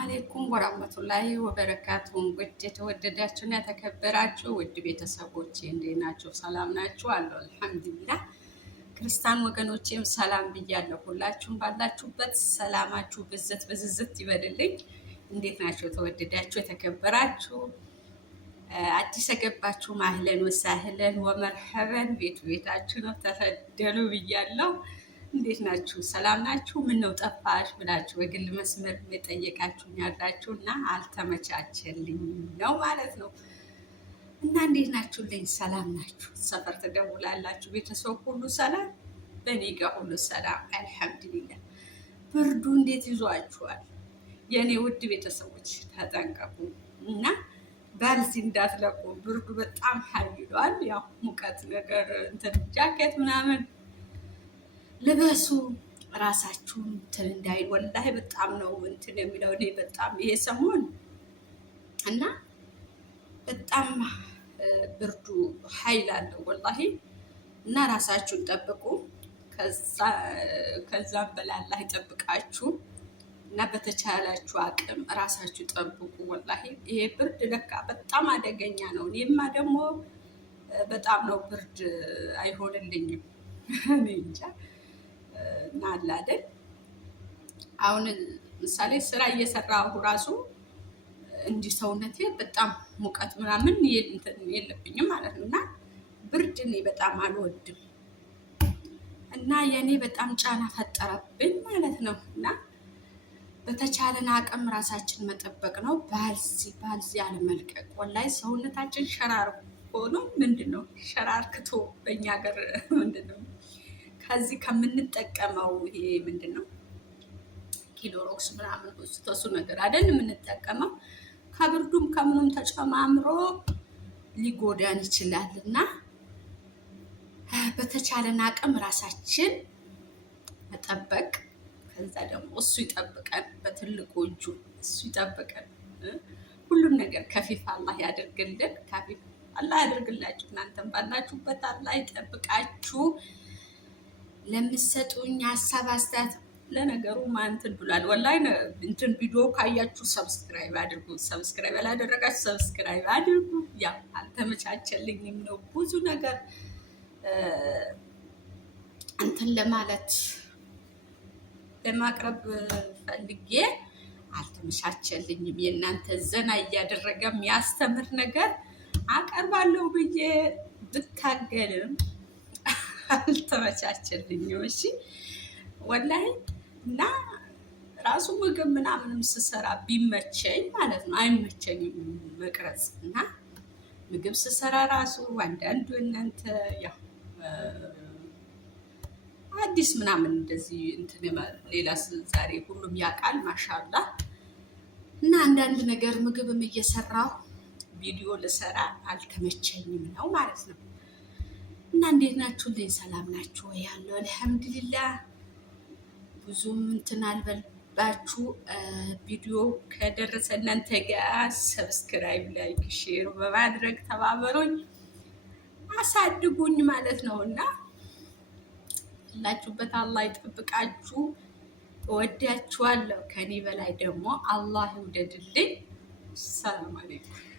አለይኩም ወራህመቱላሂ ወበረካቱ። ውድ የተወደዳችሁና የተከበራችሁ ውድ ቤተሰቦቼ እንዴት ናችሁ? ሰላም ናችሁ? አለሁ አልሐምዱሊላህ። ክርስቲያን ወገኖቼም ሰላም ብያለሁ። ሁላችሁም ባላችሁበት ሰላማችሁ ብዝት ብዝዝት ይበልልኝ። እንዴት ናችሁ? የተወደዳችሁ የተከበራችሁ አዲስ የገባችሁ ማህለን ወሳህለን ወመርሐበን ቤታችሁ ነው። ተፈደሉ ብያለሁ። እንዴት ናችሁ? ሰላም ናችሁ? ምን ነው ጠፋሽ ብላችሁ በግል መስመር የጠየቃችሁኝ ያላችሁ እና አልተመቻቸልኝ ነው ማለት ነው። እና እንዴት ናችሁልኝ? ሰላም ናችሁ? ሰፈር ትደውላላችሁ? ቤተሰብ ሁሉ ሰላም? በእኔ ጋር ሁሉ ሰላም አልሐምዱሊላህ። ብርዱ እንዴት ይዟችኋል? የእኔ ውድ ቤተሰቦች ተጠንቀቁ እና ባልዚ እንዳትለቁ። ብርዱ በጣም ሀይሏል። ያው ሙቀት ነገር እንትን ጃኬት ምናምን ልበሱ። ራሳችሁን እንትን እንዳይል ወላሂ በጣም ነው እንትን የሚለው። እኔ በጣም ይሄ ሰሞን እና በጣም ብርዱ ኃይል አለው ወላሂ። እና ራሳችሁን ጠብቁ። ከዛም በላይ አላህ ይጠብቃችሁ እና በተቻላችሁ አቅም ራሳችሁ ጠብቁ። ወላሂ ይሄ ብርድ ለካ በጣም አደገኛ ነው። እኔማ ደግሞ በጣም ነው ብርድ አይሆንልኝም እኔ እንጃ። እና አለ አይደል አሁን ምሳሌ ስራ እየሰራሁ ራሱ እንዲህ ሰውነቴ በጣም ሙቀት ምናምን የለብኝም ማለት ነው። እና ብርድ እኔ በጣም አልወድም እና የኔ በጣም ጫና ፈጠረብኝ ማለት ነው። እና በተቻለን አቅም ራሳችን መጠበቅ ነው። ባልዚ አለመልቀቅ። ወላይ ሰውነታችን ሸራር ሆኖ ምንድን ነው ሸራርክቶ በእኛ ሀገር ምንድን ነው ከዚህ ከምንጠቀመው ይሄ ምንድን ነው ኪሎሮክስ ምናምን ተሱ ነገር አይደል የምንጠቀመው። ከብርዱም ከምኑም ተጨማምሮ ሊጎዳን ይችላል እና በተቻለን አቅም ራሳችን መጠበቅ። ከዛ ደግሞ እሱ ይጠብቀን፣ በትልቁ እጁ እሱ ይጠብቀን። ሁሉም ነገር ከፊፍ አላህ ያደርግልን። ከፊፍ አላህ ያደርግላችሁ። እናንተም ባላችሁበት አላህ ይጠብቃችሁ። ለምትሰጡኝ ሀሳብ አስተያየት ለነገሩ ማንትን ብሏል ወላሂ እንትን ቪዲዮ ካያችሁ ሰብስክራይብ አድርጉ። ሰብስክራይብ ያላደረጋችሁ ሰብስክራይብ አድርጉ። ያው አልተመቻቸልኝም ነው ብዙ ነገር እንትን ለማለት ለማቅረብ ፈልጌ አልተመቻቸልኝም። የእናንተ ዘና እያደረገ የሚያስተምር ነገር አቀርባለሁ ብዬ ብታገልም አልተመቻቸልኝም። እሺ ወላሂ እና ራሱ ምግብ ምናምንም ስሰራ ቢመቸኝ ማለት ነው አይመቸኝም መቅረጽ። እና ምግብ ስሰራ ራሱ አንዳንዱ እናንተ ያው አዲስ ምናምን እንደዚህ እንትን ሌላ ዛሬ ሁሉም ያውቃል ማሻላ። እና አንዳንድ ነገር ምግብም እየሰራሁ ቪዲዮ ልሰራ አልተመቸኝም ነው ማለት ነው። እና እንዴት ናችሁልኝ? ሰላም ናችሁ ወይ? ያለው አልሐምዱሊላህ። ብዙም እንትን አልበልባችሁ። ቪዲዮ ከደረሰ እናንተ ጋር ሰብስክራይብ፣ ላይክ፣ ሼር በማድረግ ተባበሩኝ፣ አሳድጉኝ ማለት ነው። እና ሁላችሁበት አላህ ይጠብቃችሁ። እወዳችኋለሁ። ከኔ በላይ ደግሞ አላህ ይውደድልኝ። ሰላም አለይኩም።